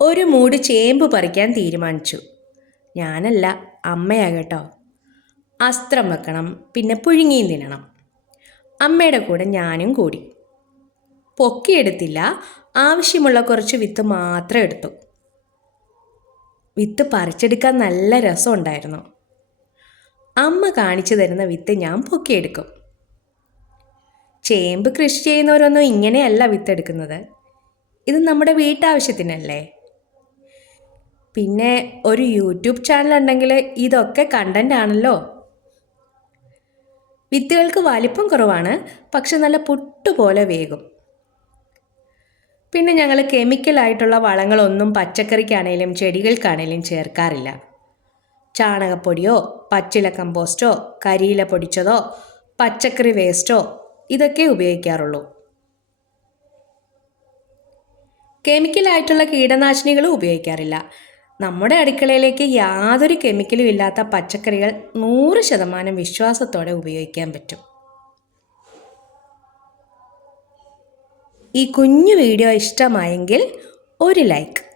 ഒരു മൂട് ചേമ്പ് പറിക്കാൻ തീരുമാനിച്ചു. ഞാനല്ല അമ്മയാ കേട്ടോ. അസ്ത്രം വെക്കണം പിന്നെ പുഴുങ്ങിയും തിന്നണം. അമ്മയുടെ കൂടെ ഞാനും കൂടി. പൊക്കിയെടുത്തില്ല ആവശ്യമുള്ള കുറച്ച് വിത്ത് മാത്രം എടുത്തു. വിത്ത് പറിച്ചെടുക്കാൻ നല്ല രസമുണ്ടായിരുന്നു അമ്മ കാണിച്ചു തരുന്ന വിത്ത് ഞാൻ പൊക്കിയെടുക്കും. ചേമ്പ് കൃഷി ചെയ്യുന്നവരൊന്നും ഇങ്ങനെയല്ല വിത്തെടുക്കുന്നത്. ഇത് നമ്മുടെ വീട്ടാവശ്യത്തിനല്ലേ? പിന്നെ ഒരു യൂട്യൂബ് ചാനൽ ഉണ്ടെങ്കിൽ ഇതൊക്കെ കണ്ടന്റ് ആണല്ലോ. വിത്തുകൾക്ക് വലിപ്പം കുറവാണ് പക്ഷെ നല്ല പുട്ടുപോലെ വേകും. പിന്നെ ഞങ്ങൾ കെമിക്കലായിട്ടുള്ള വളങ്ങളൊന്നും പച്ചക്കറിക്കാണേലും ചെടികൾക്കാണേലും ചേർക്കാറില്ല. ചാണകപ്പൊടിയോ പച്ചില കമ്പോസ്റ്റോ കരിയില പൊടിച്ചതോ പച്ചക്കറി വേസ്റ്റോ ഇതൊക്കെ ഉപയോഗിക്കാറുള്ളൂ. കെമിക്കലായിട്ടുള്ള കീടനാശിനികളും ഉപയോഗിക്കാറില്ല. നമ്മുടെ അടുക്കളയിലേക്ക് യാതൊരു കെമിക്കലും ഇല്ലാത്ത പച്ചക്കറികൾ നൂറ് ശതമാനം വിശ്വാസത്തോടെ ഉപയോഗിക്കാൻ പറ്റും. ഈ കുഞ്ഞു വീഡിയോ ഇഷ്ടമായെങ്കിൽ ഒരു ലൈക്ക്.